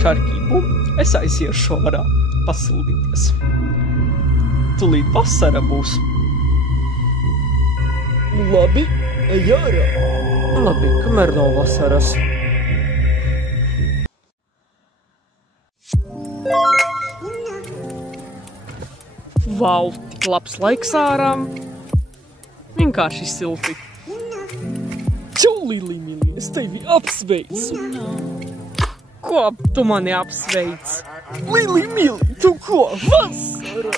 Šarkību, es aiziešu ārā pasildīties. Tūlīt vasara būs. Labi, ej ārā. Labi, kamēr nav vasaras. Vau, tik labs laiks ārā. Vienkārši silti. Čau, Lili, mīļi, es tevi apsveicu. Ko tu mani apsveic? Lili, mīļi, tu ko? Vasara!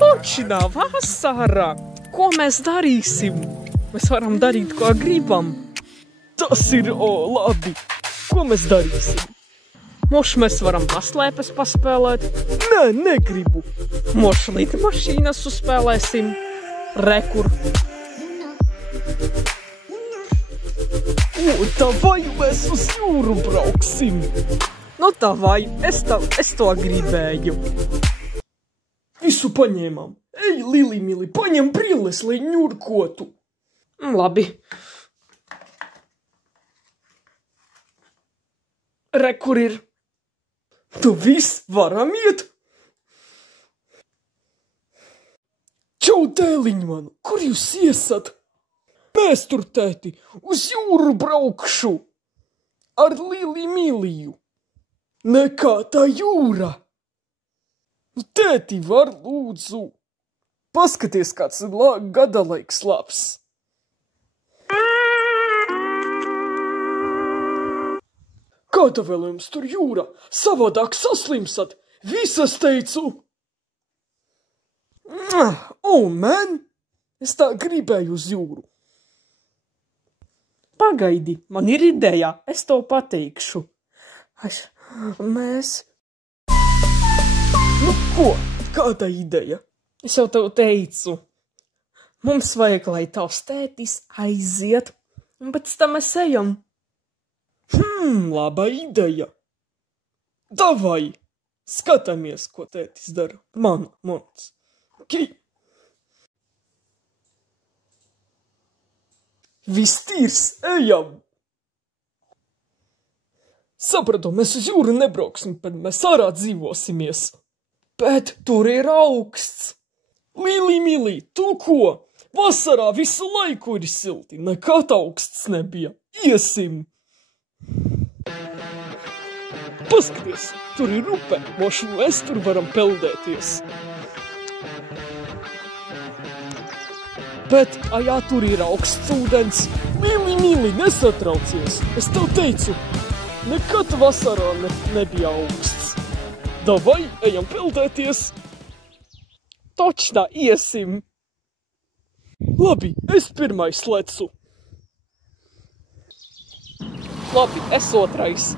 Točnā vasara! Ko mēs darīsim? Mēs varam darīt, ko gribam. Tas ir labi. Ko mēs darīsim? Moš mēs varam paslēpes paspēlēt. Nē, negribu. Moš lidmašīnas uzspēlēsim. Rekur. Tā vai mēs uz jūru brauksim? Nu tā vai, es to gribēju. Visu paņēmām. Ej, Lili, mīļi, paņem brilles, lai ņurkotu. Labi. Rekur ir. Tu viss varam iet? Čau, tēliņ man, kur jūs iesat? Mēs tur, tēti, uz jūru braukšu. Ar Lili mīliju. Nekā tā jūra. Tēti, var lūdzu. Paskaties, kāds gada laiks labs. Kāda vēl jums tur jūra? Savādāk saslimsat. Visas teicu. Man! Es tā gribēju uz jūru. Pagaidi, man ir ideja. Es to pateikšu. Mēs... Nu ko? Kāda ideja? Es jau tev teicu. Mums vajag, lai tavs tētis aiziet. Un pēc tam mēs ejam. Laba ideja. Davai, skatāmies, ko tētis dara. Mans. Okay. Viss tīrs, ejam. Sapratu, mēs uz jūru nebrauksim, bet mēs ārā dzīvosimies. Bet tur ir augsts. Lili, mīļi, tu ko? Vasarā visu laiku ir silti, nekad augsts nebija. Iesim. Paskaties, tur ir upe, mošu mēs tur varam peldēties. Bet, ajā, tur ir augsts ūdens. Lili, mīļi, nesatraucies. Es tev teicu, nekad vasarā nebija augsts. Davai, ejam peldēties. Točnā, iesim. Labi, es pirmais lecu. Labi, es otrais.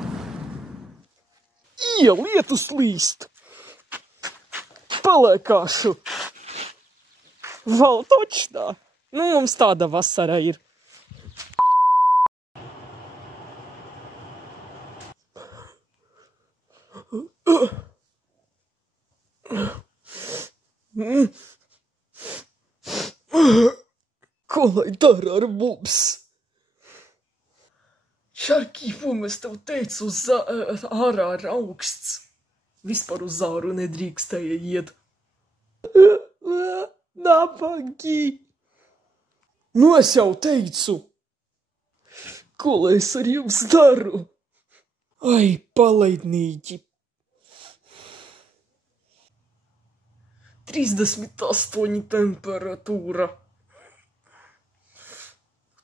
Lietus līst. Palēkāšu. Vēl točnā. Nu, mums tāda vasara ir. Ko lai dara ar mums? Šarkību, es tev teicu, ārā ir augsts. Vispār uz āru nedrīkstēja iet. Nabagi! Nu, es jau teicu. Ko lai es ar jums daru? Ai, palaidnīgi. 38 temperatūra.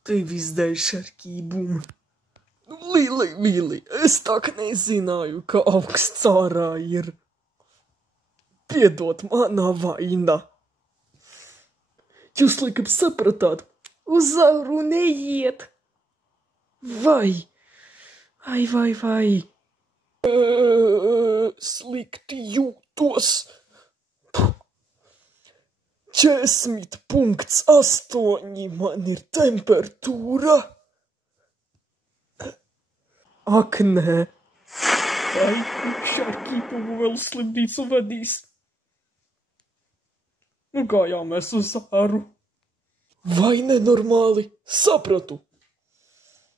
Tev izdēļ šarkībum. Lili, mīļi, es tak nezināju, ka augsts ārā ir. Piedod, manā vaina. Jūs laikam sapratāt, uz āru neiet. Vai? Vai. Slikti jūtos. 40,8 man ir temperatūra. Ak, nē. Vai šarkību vēl slimnīcu vadīs? Nu, gājāmies uz āru. Vai nenormāli? Sapratu.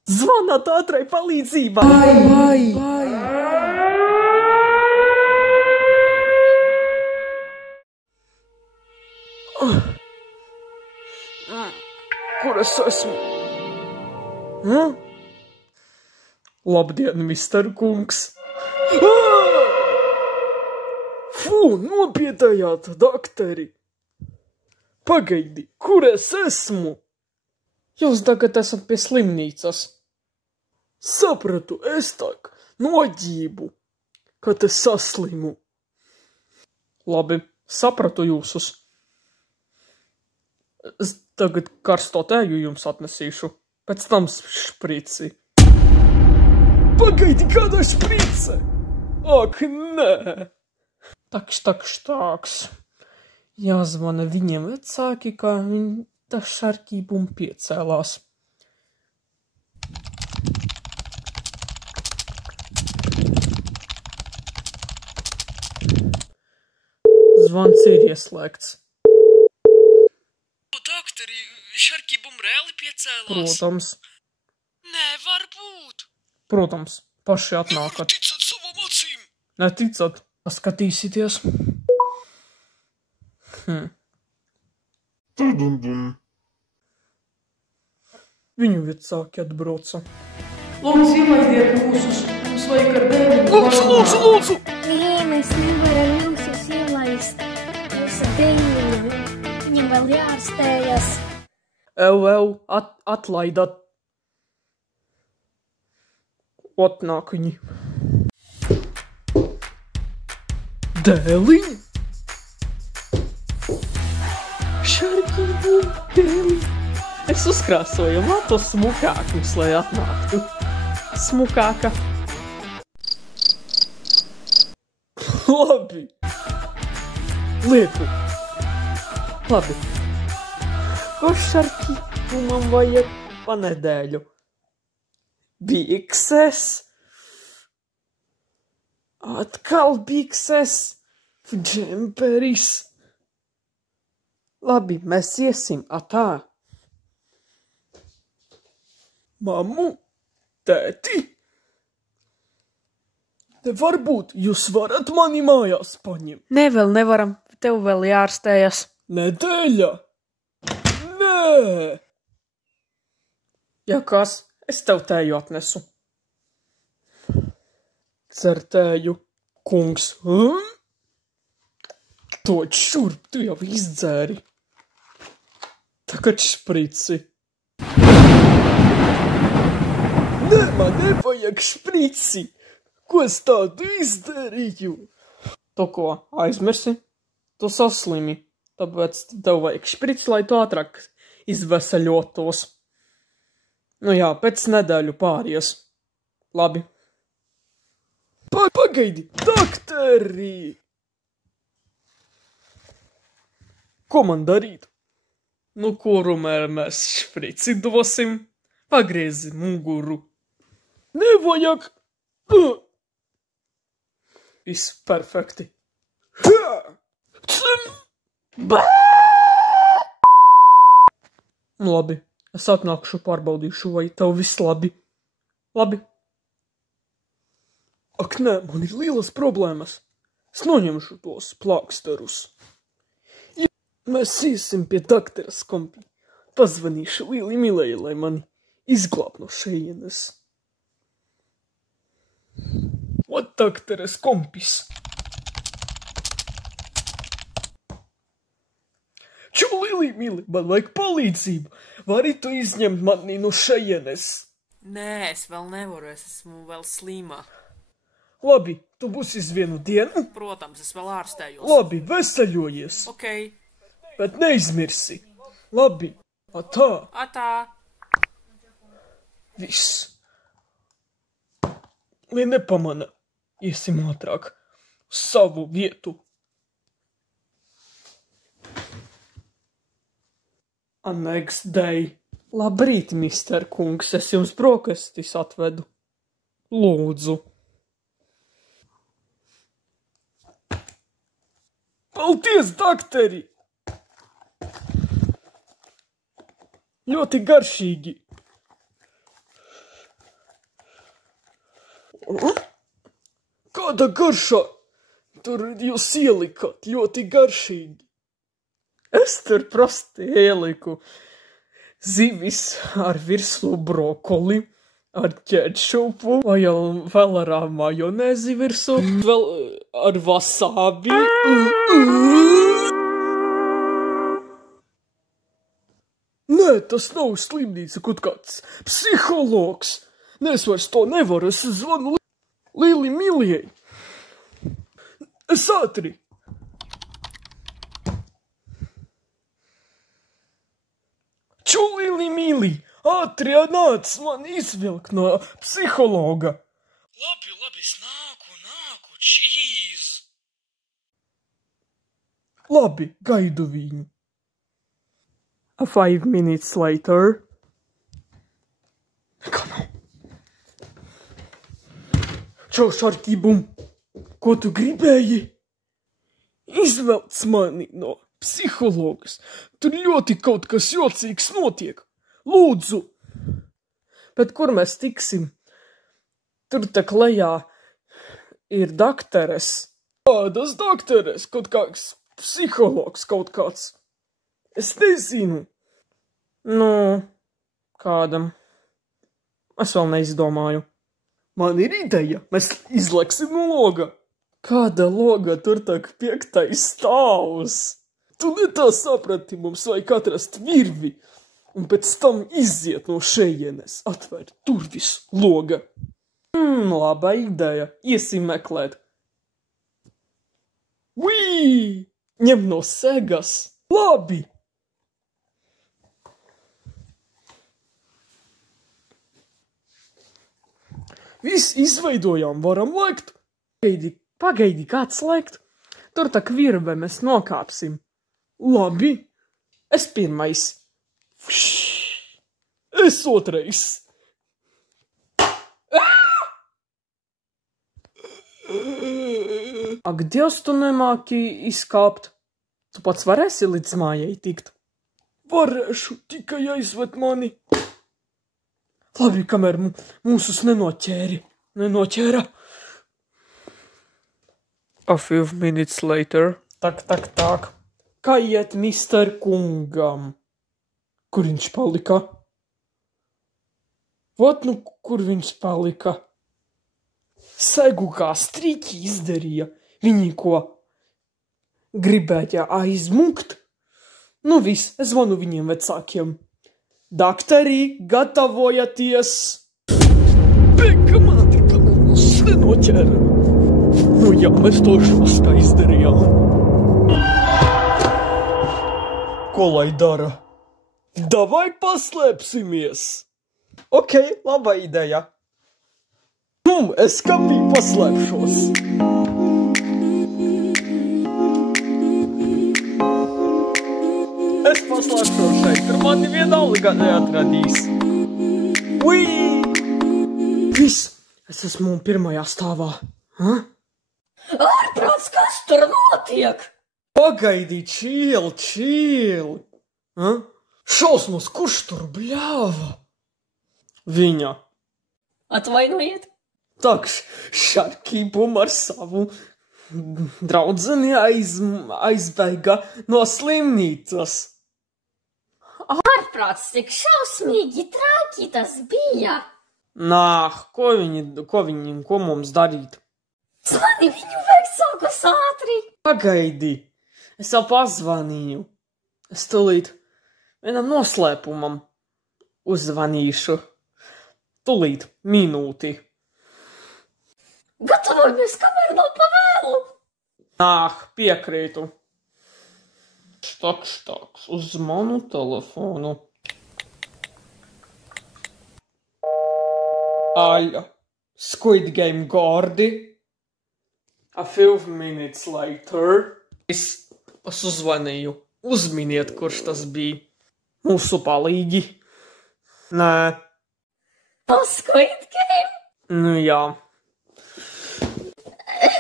Zvanāt ātrai palīdzībai! Vai! Kur es esmu? Labdien, mister kungs! Fū, nopietējāt, dakteri! Pagaidi, kur es esmu? Jūs tagad esat pie slimnīcas. Sapratu, es tak noģību, kad es saslimu. Labi, sapratu jūsus. Es tagad karsto tēju jums atnesīšu, pēc tam šprici. Pagaidi, kāda šprice? Ak, nē! Takš. Jāzvana viņiem vecāki, kā viņi tā šarkībumu piecēlās. Zvans ir ieslēgts. Dakteri, šarkībumu reāli piecēlās? Protams. Nevar būt. Protams, paši atnākat. Nevar ticat savam acīm. Neticat? Paskatīsieties. Viņu vecāki atbrauca. Lūdzu, ielaidiet mūsus. Mums vajag ar dēļu. Lūdzu! Nē, mēs nevaram jūsus ielaist. Jūs esat dēļu. Viņam vēl jārastējas. Atlaidat. Atnāk viņi. Dēliņ? Šarkībumu dēliņ? Es uzkrāsoju matu smukākus, lai atnāktu. Smukāka. Labi. Lieku. Labi. Ko šarkībumam vajag pa nedēļu? Bikses. Atkal bikses. Džemperis. Labi, mēs iesim atā. Mammu, tēti. Te varbūt jūs varat mani mājās paņemt. Nē, vēl nevaram. Tev vēl jārastējas. Nedēļa. Nē. Ja kas, es tev tēju atnesu. Cer tēju, kungs. Toč šurp, tu jau izdzēri. Tagad šprici. Nē, man nevajag šprici. Ko es tādu izdarīju? Tu ko, aizmirsi? Tu saslimi. Tāpēc tev vajag šprici, lai tu ātrāk izveseļotos. Nu jā, pēc nedēļu pāries. Labi. Pagaidi, dakteri! Ko man darīt? Nu, kuru mēs šprici dosim? Pagriezi muguru. Nevajag! Viss perfekti. Labi, es atnākšu pārbaudīšu, vai tev viss labi. Labi. Ak, nē, man ir lielas problēmas. Es noņemšu tos plāksterus. Ja mēs iesim pie doktora Skompi, pazvanīšu Lili Milēji, lai mani izglāb no šejienes. Ot, doktora Skompis. Ču, Lili Mili, man vajag palīdzību. Vari tu izņemt mani no šejienes? Nē, es vēl nevaru, es esmu vēl slīmā. Labi, tu būsi uz vienu dienu? Protams, es vēl ārstējos. Labi, veseļojies. Ok. Bet neizmirsi. Labi, atā. Atā. Viss. Lai nepamana, iesim ātrāk uz savu vietu. Next day. Labrīt, mister kungs, es jums brokastis atvedu. Lūdzu. Paldies, dakteri! Ļoti garšīgi. Kāda garša? Tur jūs ielikat ļoti garšīgi. Es tur prosti ieliku zivis ar virsū brokoli, ar ķetšupu, vai vēl ar majonēzi virsū, vēl ar wasabi. Nē, tas nav slimnīca, kaut kāds psihologs. Nē, es vairs to nevaru, es zvanu Lili Milijai. Es ātri. Ču, Lili Mili, ātri nāc man izvilkt no psihologa. Labi, es nāku, čīz. Labi, gaidu viņu. 5 minutes later. Kā nav? Čau, Šarkībum, ko tu gribēji? Izvelc mani no psihologas. Tur ļoti kaut kas jocīgs notiek. Lūdzu. Bet kur mēs tiksim? Tur tak lejā ir dakteres. Kādas dakteres? Kaut kāds psihologs kaut kāds. Es nezinu. Nu, kādam. Es vēl neizdomāju. Man ir ideja. Mēs izleksim no loga. Kāda loga? Tur tak 5. stāvs. Tu ne tā saprati, mums vajag atrast virvi. Un pēc tam iziet no šejienes. Atvērt durvis loga. Laba ideja. Iesim meklēt. Wī! Ņem no segas. Labi. Viss izveidojām, varam lekt. Pagaidi, kāds lekt? Tur tak virve, mēs nokāpsim. Labi. Es pirmais. Es otrais. Ak, Dievs, tu nemāki izkāpt. Tu pats varēsi līdz mājai tikt? Varēšu, tikai aizved mani. Labi, kamēr mūsus nenoķēra. A few minutes later. Tak. Kā iet Mister Kungam? Kur viņš palika? Vot nu, kur viņš palika? Segu kā strīķi izdarīja. Viņi ko gribēja aizmukt? Nu viss, es zvanu viņiem vecākiem. Daktari, gatavojaties! Beka māti, ka mūs nenoķēra. Nu jā, mēs to šoskā izdarījām. Ko lai dara? Davai paslēpsimies! Ok, laba ideja. Es kapī paslēpšos. Es paslēpšos šeit, tur mani vienalga neatradīs. Ui! Viss, es esmu 1. stāvā. Ārprāts, kas tur notiek? Pagaidi, čīl. Šausmas, kurš tur bļāva? Viņa. Atvainojiet. Tak, Šarkībum ar savu draudzeni aizbēga no slimnīcas. Ārprāts, cik šausmīgi traki tas bija. Ko mums darīt? Zvani viņu vecākus ātri. Pagaidi, es jau pazvanīju. Es tūlīt vienam noslēpumam uzzvanīšu. Tūlīt minūti. Gatavojamies, kamēr nav pavēlu. Piekrītu. Štaks, uz manu telefonu. Aļa, Squid Game Gordi. A few minutes later. Es uzzvanīju. Uzminiet, kurš tas bija. Mūsu palīgi. Nē. Squid Game? Nu jā.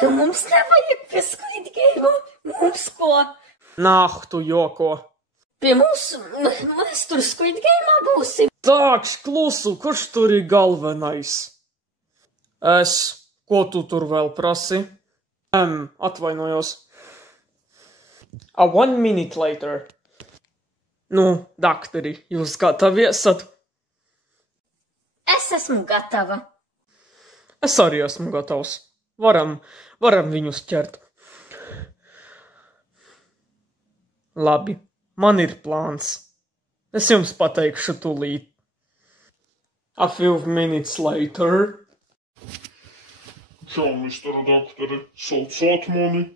Mums nevajag pie Squid Game. Mums ko? Tu joko. Pie mums, mēs tur Squid Game'ā būsim. Tākš, klusu, kurš tur ir galvenais? Ko tu tur vēl prasi? Atvainojos. 1 minute later. Nu, dakteri, jūs gatavi esat? Es esmu gatava. Es arī esmu gatavs. Varam viņus ķert. Labi, man ir plāns. Es jums pateikšu tūlīt. A few minutes later. Čau, Mr. Daktari, saucāt mani?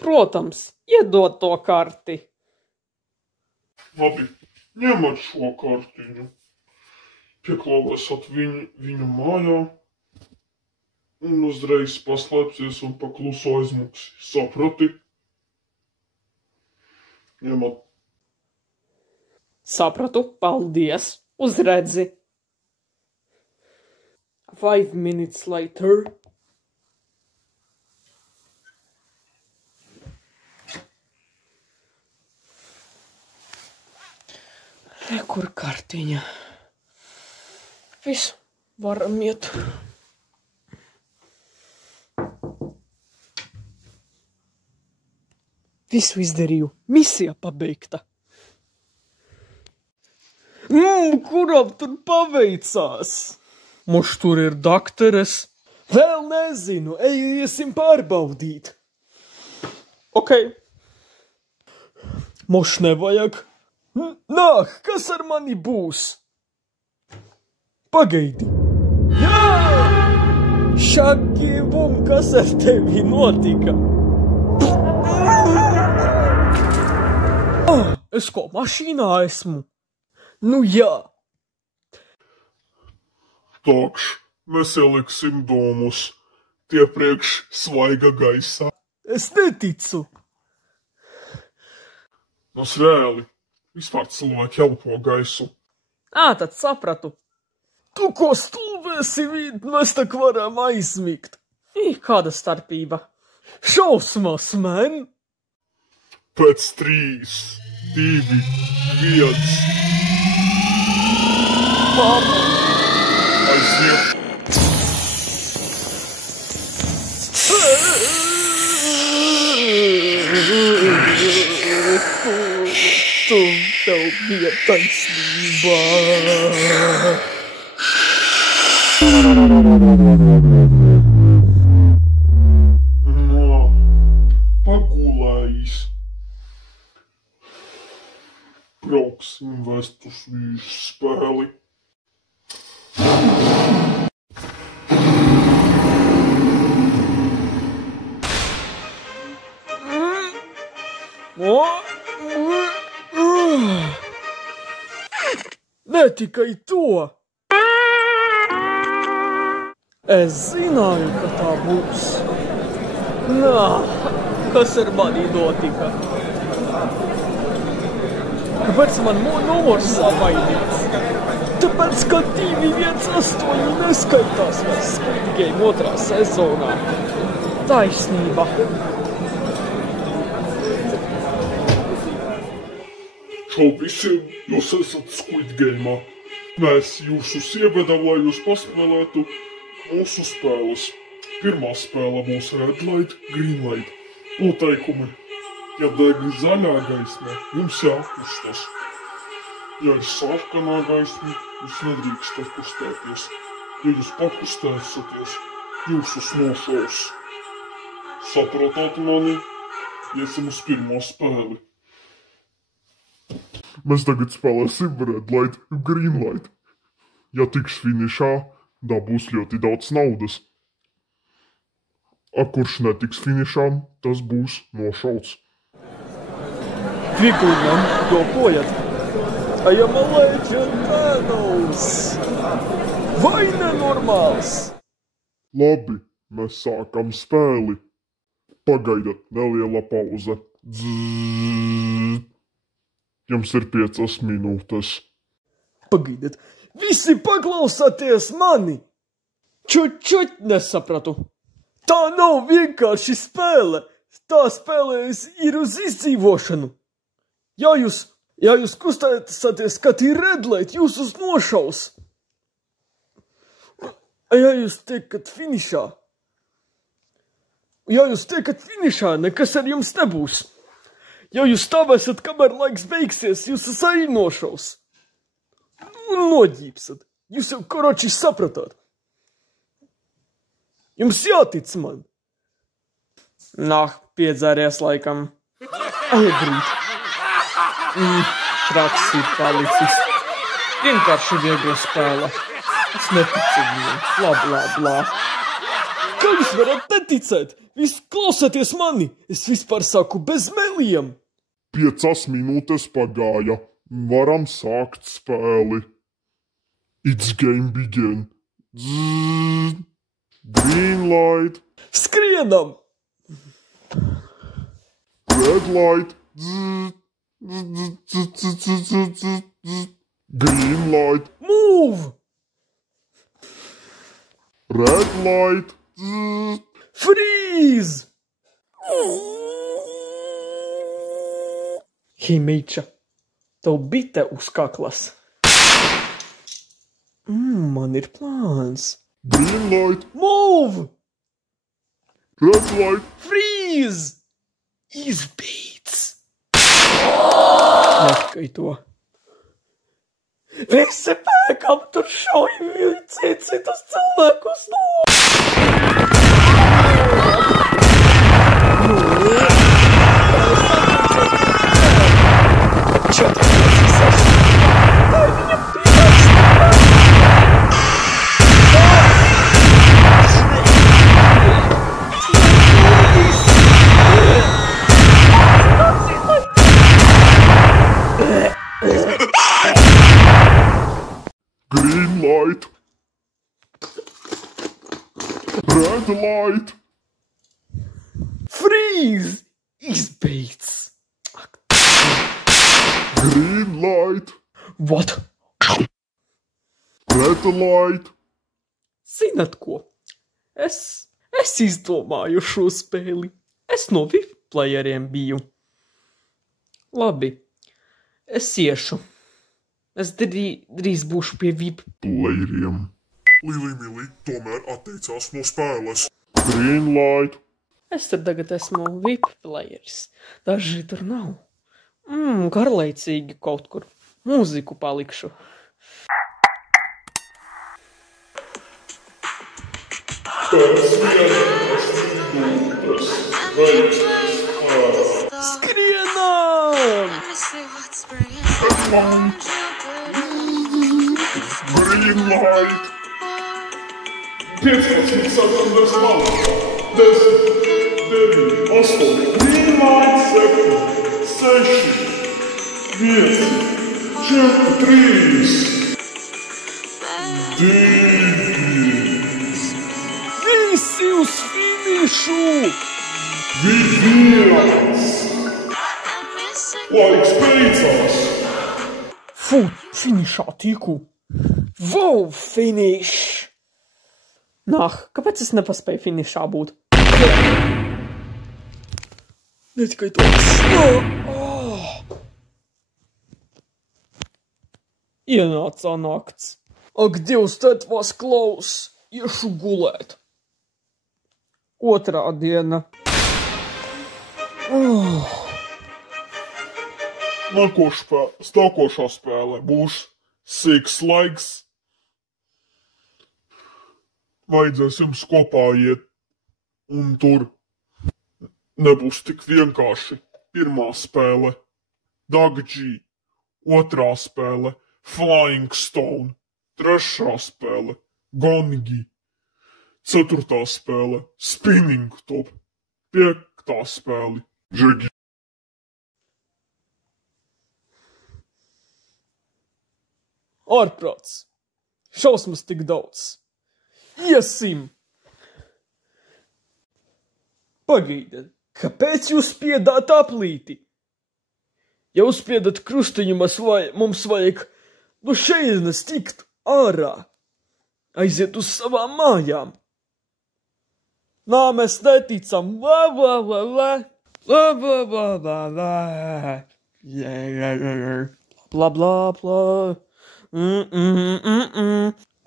Protams, iedod to karti. Labi, ņemat šo kartiņu. Pieklāvēsat viņu mājā un uzreiz paslēpsies un pakluso aizmuksi. Saprati? Ņemat. Sapratu, paldies, uz redzi. 5 minutes later. Kur kartiņa? Visu, varam iet. Visu izdarīju. Misija pabeigta. Kuram tur paveicās? Moš tur ir dakteres. Vēl nezinu, iesim pārbaudīt. Ok. Moš nevajag. Nāk, kas ar mani būs? Pagaidi. Jā! Šaki, bum, kas ar tevi notika? Es ko mašīnā esmu? Nu jā. Tākš, mēs ieliksim domus. Tie priekš svaiga gaisā. Es neticu. Nos reāli, vispār cilvēki elpo gaisu. Tad sapratu. Tu ko stulbēsi vīt, mēs tak varam aizmigt. Kāda starpība? Šausmas, man! Pēc 3, 2, 1. Mama! Aiziet! Tev bija taisnība. No, pagulējis. Brauksim vest uz vīšu spēli. Ne tikai to. Es zināju, ka tā būs. Nā, kas ar mani notika? Kāpēc man numurs savainīts? Tāpēc, ka 218 neskaitās vairs Squid Game 2. sezonā. Taisnība. Čau visiem, jūs esat Squid Game'ā. Mēs jūsus ievedam, lai jūs paspēlētu mūsu spēles. Pirmā spēle būs Red Light, Green Light. Noteikumi. Ja deg zaļā gaismā, jums jākustas. Ja ir sarkanā gaisma, jūs nedrīkstat kustēties. Ja jūs pakustēsieties, jūsus nošaus. Saprotat mani? Iesim uz pirmo spēli. Mēs tagad spēlēsim Red Light, Green Light. Ja tiks finišā, dabūs ļoti daudz naudas. A kurš netiks finišā, tas būs nošauts. Figuļam, jokojat. I am a legend, Thanos. Vai nenormāls? Labi, mēs sākam spēli. Pagaidat, neliela pauze. Dzzzz. Jums ir 5 minūtes. Pagaidiet, visi paklausāties mani! Čučuť nesapratu. Tā nav vienkārši spēle. Tā spēle ir uz izdzīvošanu. Ja jūs kustēsieties, kad ir Red Light, jūs uz nošaus. Ja jūs tiekat finišā, nekas ar jums nebūs. Ja jūs stāvēsiet, kamēr laiks beigsies, jūs esat arī nošaus. Noģīpsat. Jūs jau koroči sapratāt. Jums jātic man. Nāk, piedzēries laikam. Aiegrīt. Traks ir palicis. Vienkārši viegla spēle. Es neticu viņam. Bla, bla, bla. Kā jūs varat neticēt? Viss klausieties mani. Es vispār saku bez meliem. 5 minūtes pagāja. Varam sākt spēli. It's game begin. Zzz. Green light. Skrienam! Red light. Zzz. Zzz. Green light. Move! Red light. Zzz. Freeze! Hei, meiča, tev bite uz kaklas. Man ir plāns. Green light. Move! Red light. Freeze! Izbeidz! Netikai to. Visi pēkam tur šauj vilciet citus cilvēkus no. Green light. Red light. Freeze! Izbeidz! Green light. What? Red light. Zinat ko? Es izdomāju šo spēli. Es no VIP playeriem biju. Labi. Es iešu. Es drīz būšu pie VIP Playeriem. Lili tomēr atteicās no spēles. Green light. Es tur tagad esmu VIP players. Daži tur nav. Garlaicīgi kaut kur mūziku palikšu. Skrienam! Green light. 15 sekundes malā. 10, 9, 8. Green light 7, 6, 5, 4, 3, 2, Visi uz finišu! 1. Laiks beidzās. Fu, finišā tiku. Wow, finish! Nāk, kāpēc es nepaspēju finišā būt? Ne tikai to. Ienācā nakts. Ak, Dievs, tēt vas klaus! Iešu gulēt. Otrā diena. Nākošā spēle būs Six Legs. Vajadzēs jums kopā iet, un tur nebūs tik vienkārši. Pirmā spēle Dagji, otrā spēle Flying Stone, trešā spēle Gongi, ceturtā spēle Spinning Top, piektā spēle Jiggy. Ārprāts! Šausmas tik daudz! Iesim! Pagaidiet, kāpēc jūs spiedāt aplīti? Ja uzspiedat krustiņu, mums vajag no šeienes tikt ārā. Aiziet uz savām mājām. Nā, mēs neticam. La, la, la, la. La, la, la, la, la. Bla, bla, bla.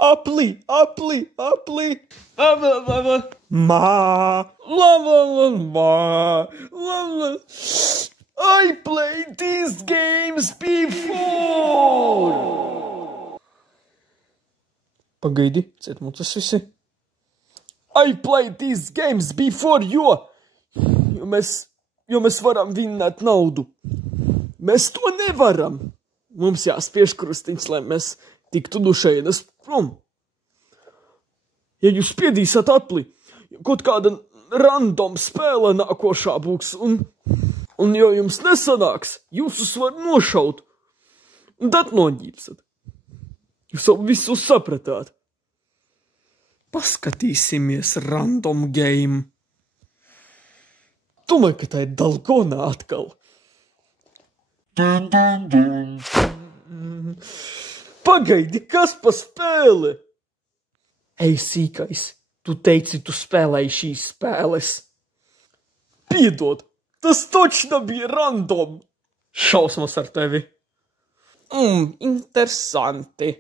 Apli, apli, apli. La, la, la, la. Mā. La, la, la, la. La, la. I played these games before! Pagaidi, cietmucas visi. I played these games before, jo mēs varam vinnēt naudu. Mēs to nevaram. Mums jāspiež krustiņš, lai mēs tiktu no šejienes prom. Ja jūs spiedīsat atli, kaut kāda random spēle nākošā būs, un ja jums nesanāks, jūsus var nošaut, un tad noņīpsat. Jūs jau visu sapratāt. Paskatīsimies random game. Domāju, ka tā ir dalgonā atkal. Pagaidi, kas pa spēle? Ej, sīkais, tu teici, tu spēlēji šīs spēles. Piedod, tas točna bija random. Šausmas ar tevi. Interesanti.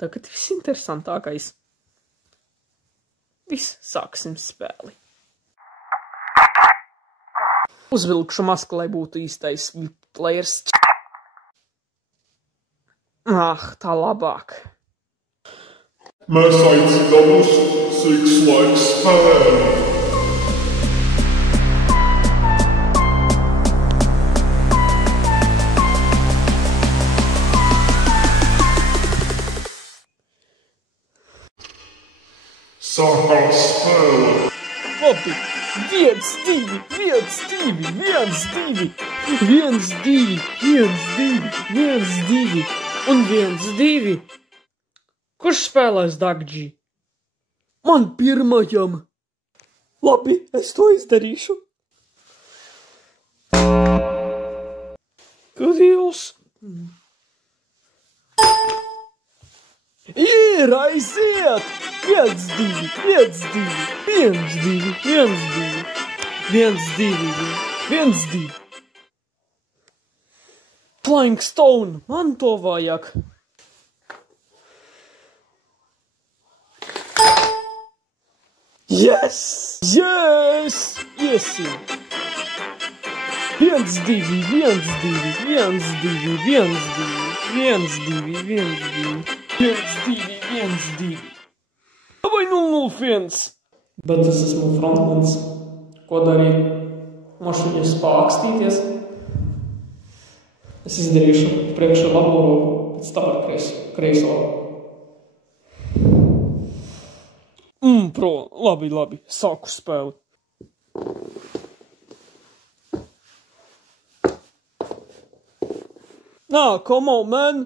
Tagad viss interesantākais. Viss, sāksim spēli. Uzvilkšu masku, lai būtu īstais players. Tā labāk. Mēs aicinām uz Six Flags spēli. Sākās spēle. Labi, 1, 2, 1, 2, 1, 2, 1, 2, 1, 2, 1, 2. Un 1, 2. Kurš spēlēs Dagdži? Man pirmajam. Labi, es to izdarīšu. Kad jūs? Ir, aiziet! 1, 2, 1, 2, 1, 2, 1, 2, 1, 2, 1, 2. Flying Stone, man to vajag. Yes! Yes! Iesim! 1, 2, 1, 2, 1, 2, 1, 2, 1, 2, 1, 2, 1, 2, 1, 2. Vai 001? Bet es esmu frontmans. Ko darīt? Mašīņas pākstīties. Es izdarīšu priekšu labo roku, pēc tam ar kreiso. Pro, labi, sāku spēli. Come on, man!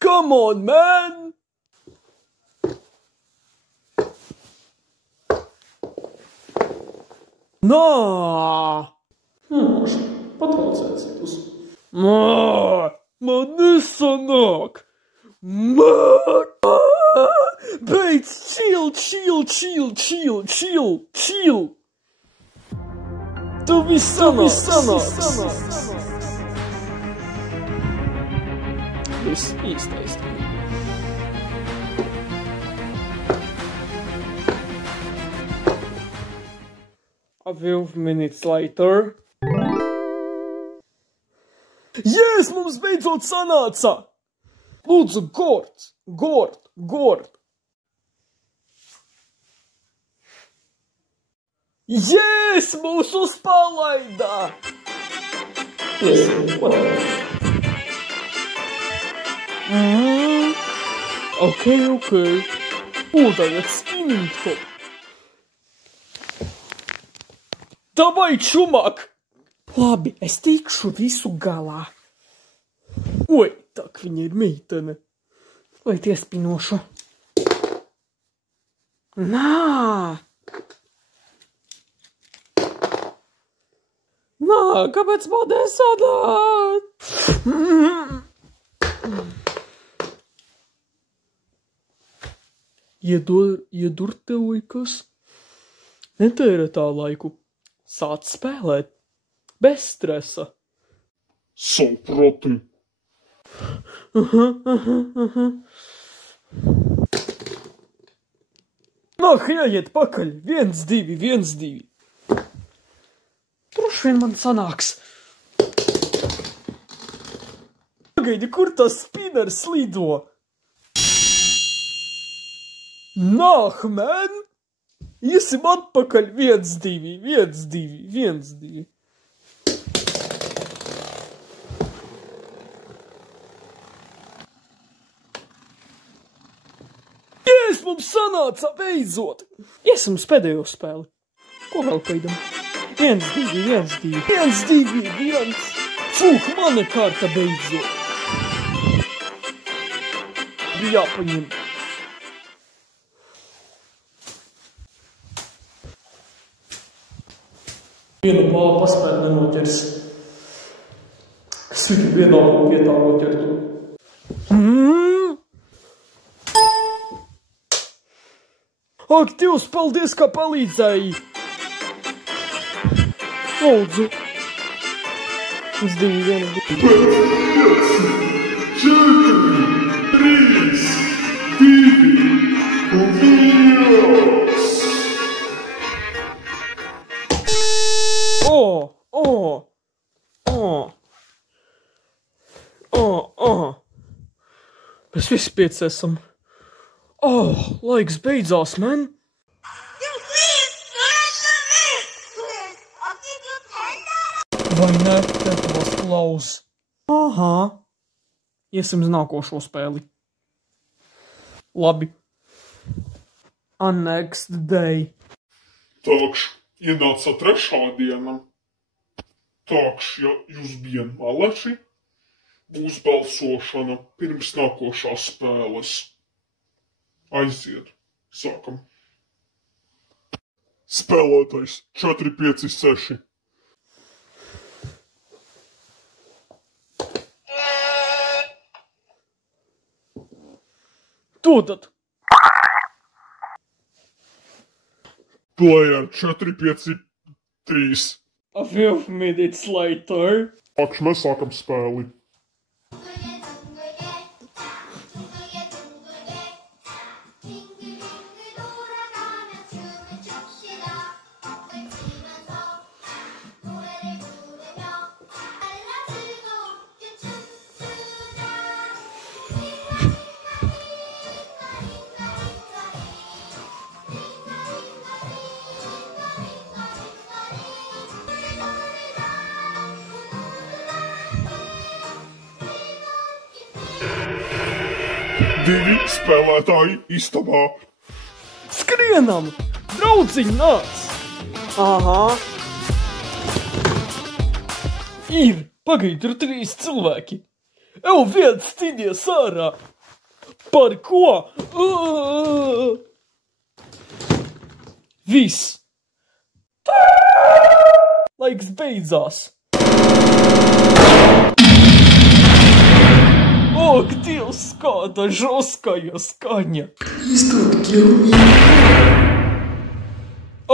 Come on, man! Patraucēt citus. Man nesanāk! Beidz, chill! Tu viss sanāks! Viss īstais. A few minutes later. Yes, mums beidzot sanāca! Lūdzu, Gord! Yes, mūsu spēlaidā! Yes, whatever. Okay. Tagad spinning top. Davai, čumak! Labi, es tikšu visu galā. Oi, tak viņa ir meitene. Vai tiespinošu? Kāpēc man nesanāk? Iedur tev kas? Netērē tā laiku. Sāc spēlēt. Bez stresa. Saprati. Nāk, jāiet pakaļ. 1, 2, 1, 2. Droši vien man sanāks. Pagaidi, kur tas spiners lido? Nāk, man! Iesim atpakaļ. 1, 2, 1, 2, 1, 2. Jēs, mums sanāca beidzot! Iesim uz pēdējo spēli. Ko vēl paidam? 1, 2, 1, 2. 1, 2, 1. Fūk, mana kārta beidzot. Bija jāpaņem. Vienu bālu paspēt nenoķers. Kas viņu vienā vietā noķertu. Ak, Dievs, paldies, ka palīdzēji! Lūdzu. 1, 2, 1, 2. 4, 3, 2, 1. Mēs visi 5 esam. Laiks beidzās, man. Vai ne, tevs klaus? Aha. Iesim uz nākošo spēli. Labi. Next day. Tākš, ienāca 3. diena. Tākš, ja jūs bijat maleši, būs balsošana pirms nākošās spēles. Aiziet. Sākam. Spēlētājs 4, 5, 6. Tūdat. Player 4, 5, 3. A few minutes later. Tākš, mēs sākam spēli. Divi spēlētāji istabā. Skrienam! Draudziņ, nāc! Aha. Ir! Pagaid, ir 3 cilvēki. Ev, viens tīdies ārā! Par ko? Viss! Laiks beidzās! Ak, Dievs, kāda žoskaja skaņa!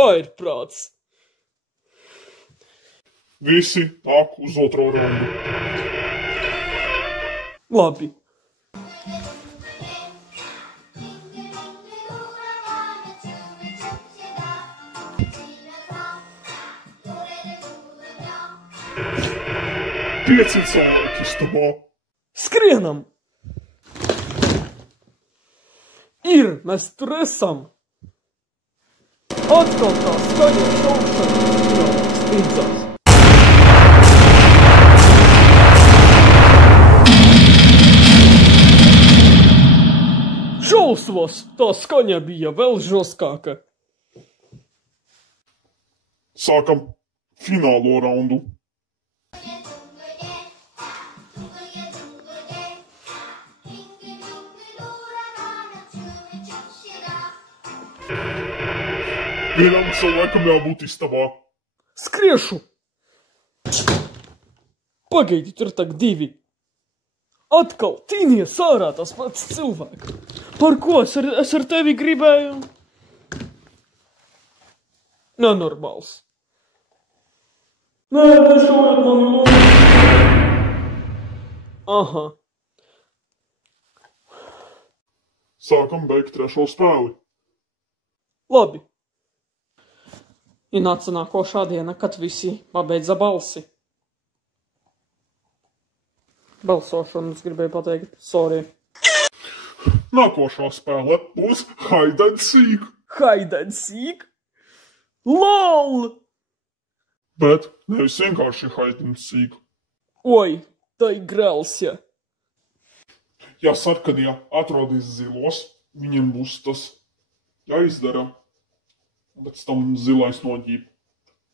Ārprāts! Visi nāk uz otro raundu. Labi. Pieci cilvēki istabā. Skrienam! Ir, mēs tur esam! Atkal tā skaņa šaušana spīdzās. Šausmas! Tā skaņa bija vēl žoskāka. Sākam finālo raundu. Vienam cilvēkam jābūt istabā. Skriešu! Pagaidi, tur tak 2. Atkal tīnies ārā tas pats cilvēks. Par ko es ar tevi gribēju? Nenormāls. Nē, nešaujat mani lūdzu. Aha. Sākam beigt 3. spēli. Labi. Ienāca nākošā diena, kad visi pabeidza balsi. Balsošanu es gribēju pateikt, sorry. Nākošā spēle būs hide and seek. Hide and seek? LOL! Bet nevis vienkārši hide and seek. Oi, tai grēls, ja. Ja sarkanie atrodīs zilos, viņiem būs tas jāizdara. Pēc tam zilais noģīb.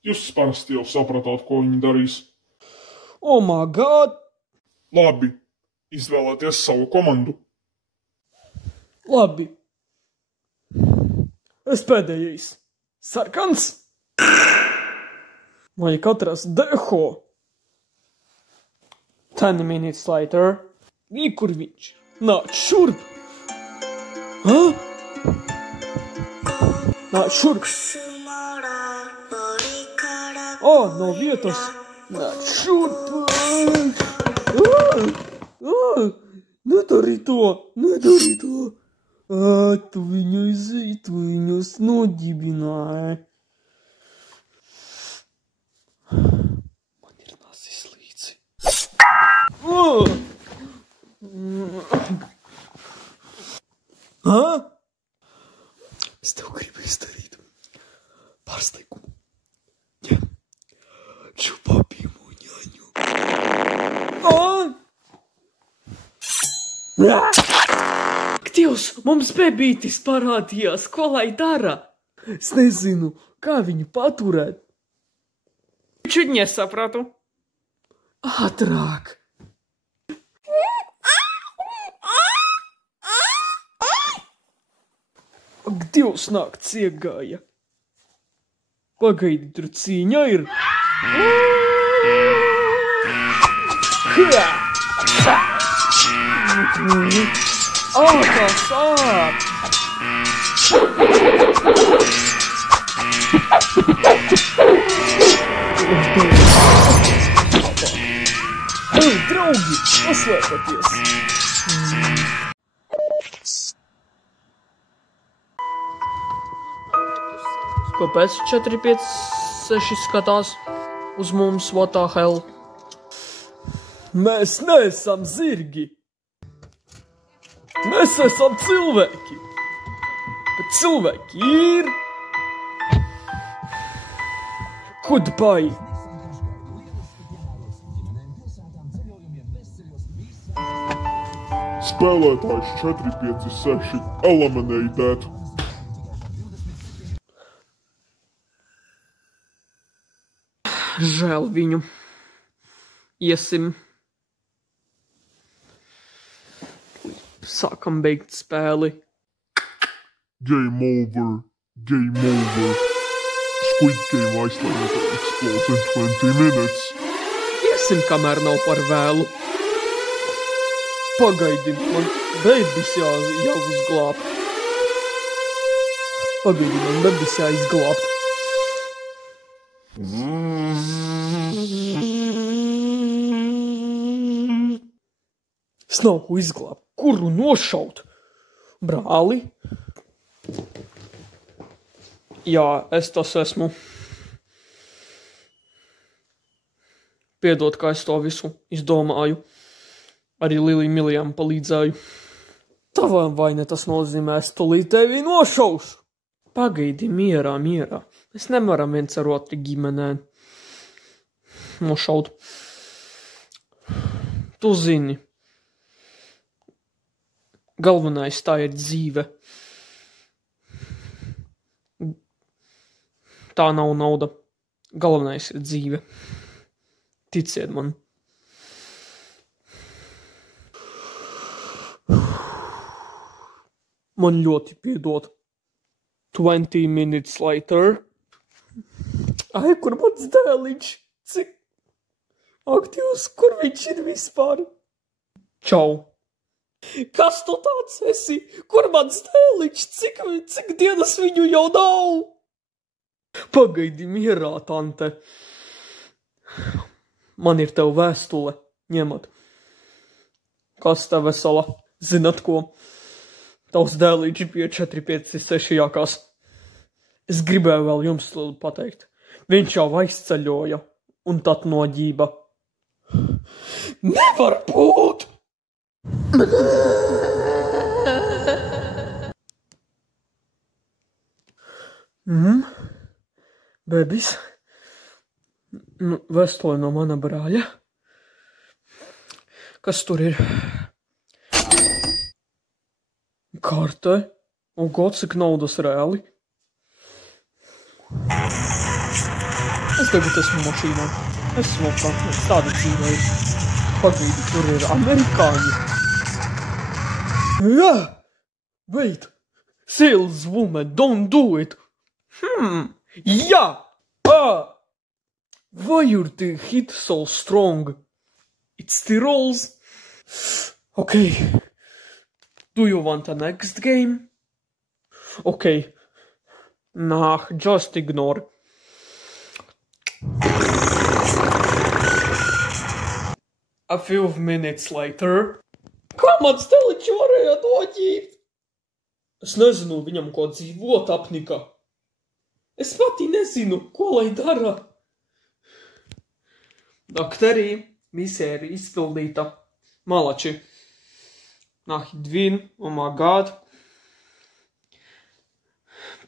Jūs parasti jau sapratāt, ko viņi darīs. Oh my god! Labi, izvēlēties savu komandu. Labi. Es pēdējais. Sarkans? Vai katrs deho? 10 minutes later. Kur viņš? Nāc šurp! Hā? Nāc šurp! No vietas! Nāc šurp! Nedari to! Nedari to! Tu viņus noģibināji. Man ir nasis līdzi. Es tev gribu izdarīt pārsteigumu. Ņem čupapīmu ņaņu. Dievs, mums bebītis parādījās, ko lai dara? Es nezinu, kā viņu paturēt. Čuť nesapratu. Ātrāk! Ak, Dievs, nakts iegāja. Pagaidi, tur cīņa ir. Kā sāp! Draugi, paslēpaties! Kāpēc 4, 5, 6 skatās uz mums, what the hell? Mēs neesam zirgi! Mēs esam cilvēki! Bet cilvēki ir... Goodbye! Spēlētājs 4, 5, 6 eliminated. Žēl viņu. Iesim. Sākam beigt spēli. Game over. Game over. Squid Game Iceland explodes in 20 minutes. Iesim, kamēr nav par vēlu. Pagaidi, man bebis jāuzglābt. Pagaidi, man bebis jāizglābt. Es nav ko izglābt. Kuru nošaut? Brāli? Jā, es tas esmu. Piedod, kā es to visu izdomāju. Arī Lilija Milijam palīdzēju. Tavā vaina tas nozīmē, es tūlīt tevi nošaušu. Pagaidi, mierā. Mēs nevaram viens ar otru ģimenē nošaut. Tu zini. Galvenais tā ir dzīve. Tā nav nauda. Galvenais ir dzīve. Ticiet man. Man ļoti piedod. 20 minutes later. Ai, kur mans dēliņš? Cik? Ak, Dievs, kur viņš ir vispār? Čau. Kas tu tāds esi? Kur mans dēliņš? Cik dienas viņu jau nav? Pagaidi mierā, tante. Man ir tev vēstule. Ņemat. Kas tev vesela? Zinat ko? Tavs dēliņš bija 4, 5, 6 jākās. Es gribēju vēl jums pateikt. Viņš jau aizceļoja, un tad noģība. Nevar būt! Bebis, vēstule no mana brāļa. Kas tur ir? Karte. Un god, cik naudas reāli. Es tagad esmu mašīnā. Es smokā. Tāda dzīvē ir. Pagaidi, tur ir amerikāņi. Yeah! Wait! Saleswoman, don't do it! Yeah! Why are the hit so strong? It's the rolls. Okay. Do you want a next game? Okay. Nah, just ignore. A few minutes later. Kā mans teliķi varēja noģīt? Es nezinu, viņam ko dzīvot apnika. Es patī nezinu, ko lai dara. Doktorī, misija ir izpildīta. Malači. Nahid vin, oh my god.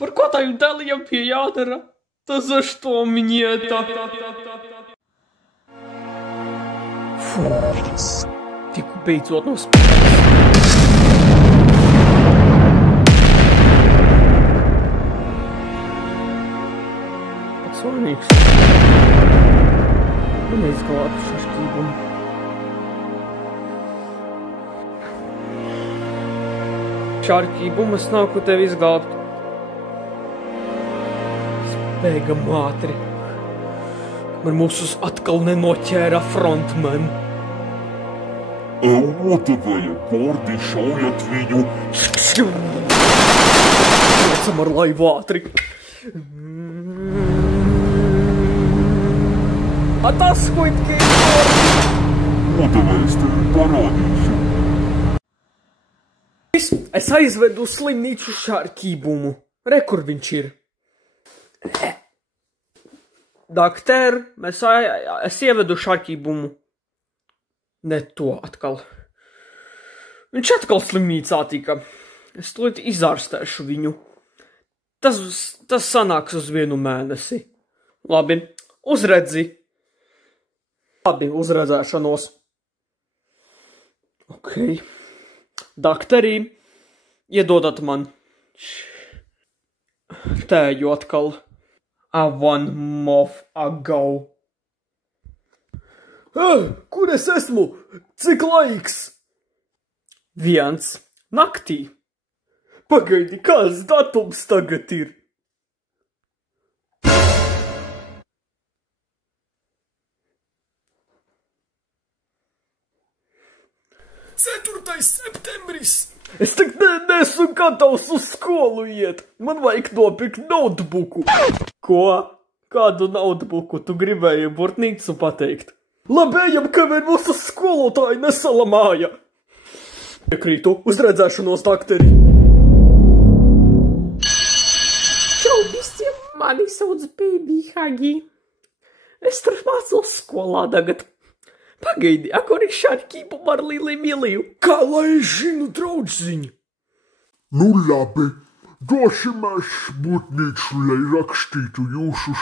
Par ko tajam telījam pie jādara? Tas za što мне это? Tiku beidzot nospēlēs. Pats vainīgs. Man izglābs ar šķībumu. Šārkībumu es nāku tevi izglābt. Spēgam ātri. Man mūsus atkal nenoķēra frontmen. Otavējam bordi šaujat viņu. Liecam ar laivu ātri. Ataskuit, Keimbordi! Otavējs tevi parādīšu. Es aizvedu uz slimnīcu Šārkībumu. Re, kur viņš ir. Doktor, es ievedu Šārkībumu. Ne to atkal. Viņš atkal slimnīcā tika. Es tūlīt izārstēšu viņu. Tas sanāks uz 1 mēnesi. Labi, uzredzi. Labi, uzredzēšanos. Ok. Doktorī, iedodat man tēju atkal. A 1 month ago. Kur es esmu? Cik laiks? 1 naktī. Pagaidi, kāds datums tagad ir? 4. septembris! Es tik neesmu gatavs uz skolu iet. Man vajag nopirkt notebooku. Ko? Kādu notebooku tu gribēji burtnīcu pateikt? Labējam, kamēr mūsu skolotāji nesalamāja. Piekrītu, uzredzēšanos, doktori. Čau visiem, mani sauc Baby Hagi. Es tur mācos skolā tagad. Pagaidi, kur ir Šārkībumu ar Lili Miliju? Kā lai es zinu, draudziņi? Nu labi, došamies burtnīcu, lai rakstītu jūsus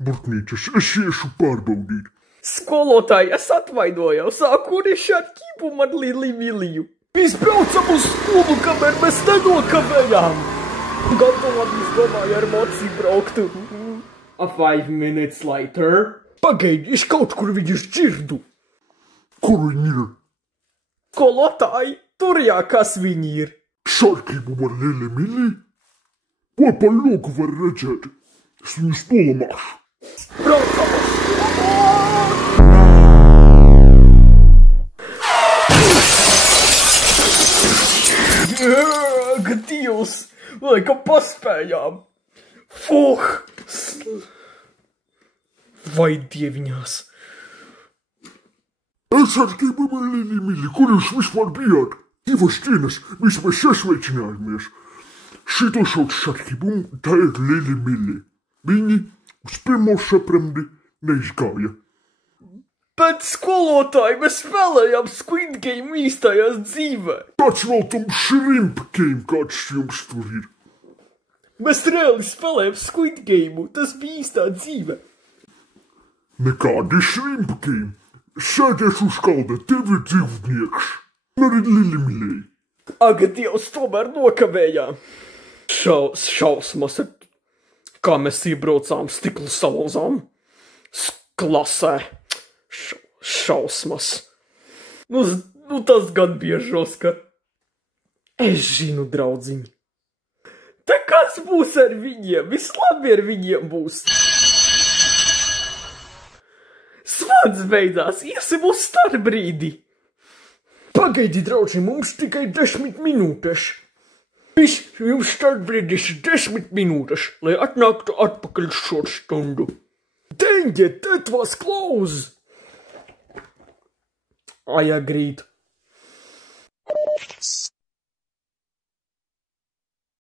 burtnīcas. Es iešu pārbaudīt. Skolotāji, es atvainojos, kur ir Šārkībumu ar Lili Miliju? Mēs braucam uz skolu, kamēr mēs nenokavējām. Gatavāk izdomāju ar mocī brauktu. A 5 minutes later. Pagaidi, es kaut kur viņus dzirdu. Kur viņi ir? Skolotāji, tur jā, kas viņi ir? Šārkībumu ar Lili Miliju? Vai pa logu var redzēt? Es viņus nolamāšu. Braucam uz skolu! Dievs, laikam paspējām. Fuh! Vai dieviņās? Šārkībumu ar Lili Miliju, kur jūs vispār bijāt? 2 dienas, mēs sasveicinājāmies. Šito šautšatkibu, tā ir Lili Mili. Viņi uz pirmo saprandi neizgāja. Bet skolotāji, mēs spēlējām Squid Game īstajās dzīvē. Kāds vēl tam Shrimp Game, kāds jums tur ir? Mēs reāli spēlējām Squid Game, tas bija īstā dzīve. Nekādi Shrimp Game. Sēdies uz kalda, tev ir dzīvnieks. Un arī Lili Mili. Aga Dievs, tomēr nokavējām. Šausmas, kā mēs iebraucām, stiklu salozām. Klasē. Šausmas. Nu, tas gan bija žoska. Es zinu, draudziņi. Te kas būs ar viņiem? Viss labi ar viņiem būs. Svats beidzās, iesim uz starpbrīdi. Pagaidi, draugi, mums tikai 10 minūtes. Jums starpbrīdis 10 minūtes, lai atnāktu atpakaļ šo stundu. Dang it, that was close. I agreed.